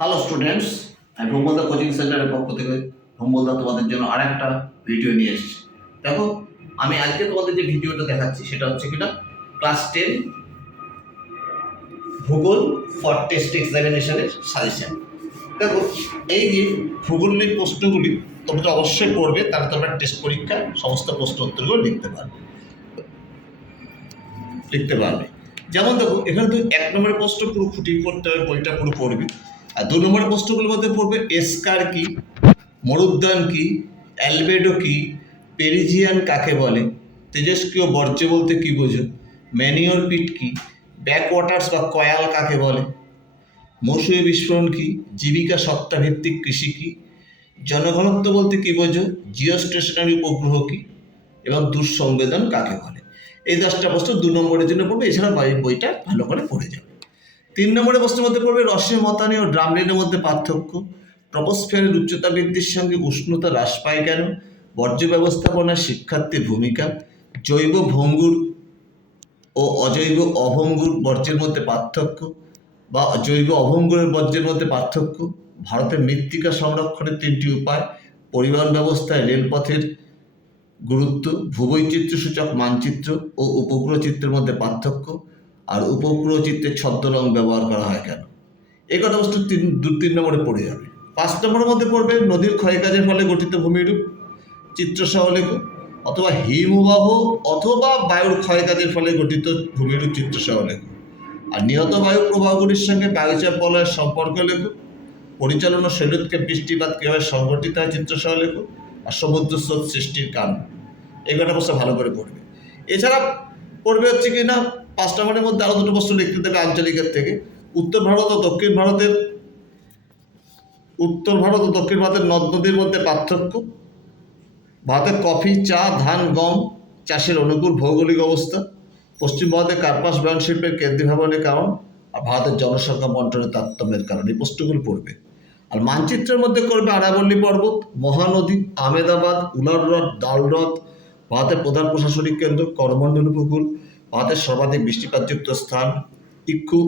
Hello students, আমি ভূমলদা coaching সেন্টারের পক্ষ থেকে ভূমলদা তোমাদের জন্য আরেকটা ভিডিও নিয়ে এসেছি। দেখো, আমি আজকে তোমাদের যে ভিডিওটা দেখাচ্ছি সেটা হচ্ছে কিনা ক্লাস 10 ভূগোল ফর টেস্ট এক্সামিনেশনের সাজেশন। দেখো, এই যে ভূগোলের প্রশ্নগুলি তোমরা অবশ্যই পড়বে, তাহলে তোমরা টেস্ট পরীক্ষার সমস্ত প্রশ্ন উত্তরগুলো লিখতে পারবে। যেমন দেখো, এখানে তুই 1 নম্বরের প্রশ্ন পুরো খুঁটিয়ে পড়তে হবে, বইটা পুরো পড়বি। আর 2 নম্বরের প্রশ্নগুলোর মধ্যে পড়বে এসকার কি, মরুদ্যান কি, অ্যালবেডো কি, পেরিজিয়ান কাকে বলে, তেজস্ক্রিয় বর্জ্য বলতে কি বোঝো, ম্যানিওর পিট কি, ব্যাকওয়াটার্স বা কয়াল কাকে বলে, মৌসুমী বিস্ফোরণ কি, জীবিকা সত্তাভিত্তিক কৃষি কি, জনঘনত্ব বলতে কি বোঝো, জিওস্টেশনারি উপগ্রহ কি, এবং দুঃসংবেদন কাকে বলে। এই 10টা প্রশ্ন 2 নম্বরের জন্য পড়বে। এছাড়া বইটা ভালো করে পড়ে যাবে। 3 নম্বরের প্রশ্নের মধ্যে পড়বে রসে মতানি ও ড্রামলিনের মধ্যে পার্থক্য, ট্রপোস্ফিয়ারের উচ্চতা বৃদ্ধির সঙ্গে উষ্ণতা হ্রাস পায় কেন, বর্জ্য ব্যবস্থাপনায় শিক্ষার্থীর ভূমিকা, জৈব ভঙ্গুর ও অজৈব অভঙ্গুর বর্জ্যের মধ্যে পার্থক্য বা জৈব অভঙ্গুরের বর্জ্যের মধ্যে পার্থক্য, ভারতের মৃত্তিকা সংরক্ষণের 3টি উপায়, পরিবহন ব্যবস্থায় রেলপথের গুরুত্ব, ভূবৈচিত্র্য সূচক মানচিত্র ও উপগ্রহ চিত্রের মধ্যে পার্থক্য, আর উপগ্রহ চিত্রে ছদ্মরং ব্যবহার করা হয় কেন। এই কথা বস্তু 3 নম্বরে পড়ে যাবে। 5 নম্বরের মধ্যে পড়বে নদীর ক্ষয়কাজের ফলে গঠিত ভূমিরূপ চিত্রসহ লেখো, অথবা হিমবাহ অথবা বায়ুর ক্ষয়কাজের ফলে গঠিত ভূমিরূপ চিত্রসহ লেখো। আর নিহত বায়ু প্রবাহগুলির সঙ্গে বায়ুচাপ বলয়ের সম্পর্ক লেখো, পরিচালনা শৈলতকে বৃষ্টিপাত কীভাবে সংঘটিত হয় চিত্রসহ লেখো, আর সমুদ্র স্রোত সৃষ্টির কারণ। এই কটা প্রশ্ন ভালো করে পড়বে। এছাড়া পড়বে হচ্ছে কি না 5 নম্বরের মধ্যে আরও 2টো প্রশ্ন লিখতে দেবে আঞ্চলিকের থেকে। উত্তর ভারত ও দক্ষিণ ভারতের নদ নদীর মধ্যে পার্থক্য, ভারতের কফি, চা, ধান, গম চাষের অনুকূল ভৌগোলিক অবস্থা, পশ্চিম ভারতের কার্পাস বয়ন শিল্পের কেন্দ্রীভবনের কারণ, আর ভারতের জনসংখ্যা বন্টনের তারতম্যের কারণ। এই প্রশ্নগুলো পড়বে। আর মানচিত্রের মধ্যে করবে আরাবল্লী পর্বত, মহানদী, আহমেদাবাদ, উলার হ্রদ, ডাল হ্রদ, ভারতের প্রধান প্রশাসনিক কেন্দ্র, করমণ্ডল উপকূল, ভারতের সর্বাধিক বৃষ্টিপাতযুক্ত স্থান, ইক্ষু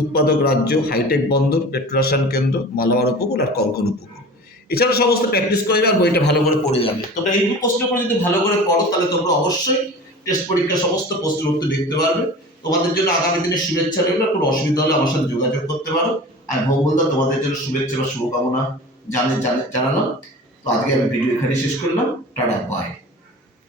উৎপাদক রাজ্য, হাইটেক বন্দর, পেট্রোরাসায়ন কেন্দ্র, মালাবার উপকূল আর কঙ্কন উপকূল। এছাড়া সমস্ত প্র্যাকটিস করবে আর বইটা ভালো করে পড়ে যাবে। তবে এই প্রশ্নগুলো যদি ভালো করে পড়ো তাহলে তোমরা অবশ্যই টেস্ট পরীক্ষার সমস্ত প্রশ্নের উত্তর লিখতে পারবে। তোমাদের জন্য আগামী দিনে শুভেচ্ছা রইল। কোনো অসুবিধা হলে আমার সাথে যোগাযোগ করতে পারো। আর ভৌমলদা তোমাদের জন্য শুভেচ্ছা বা শুভকামনা জানালাম। তো আজকে আমি ভিডিও এখানে শেষ করলাম। Tata, by.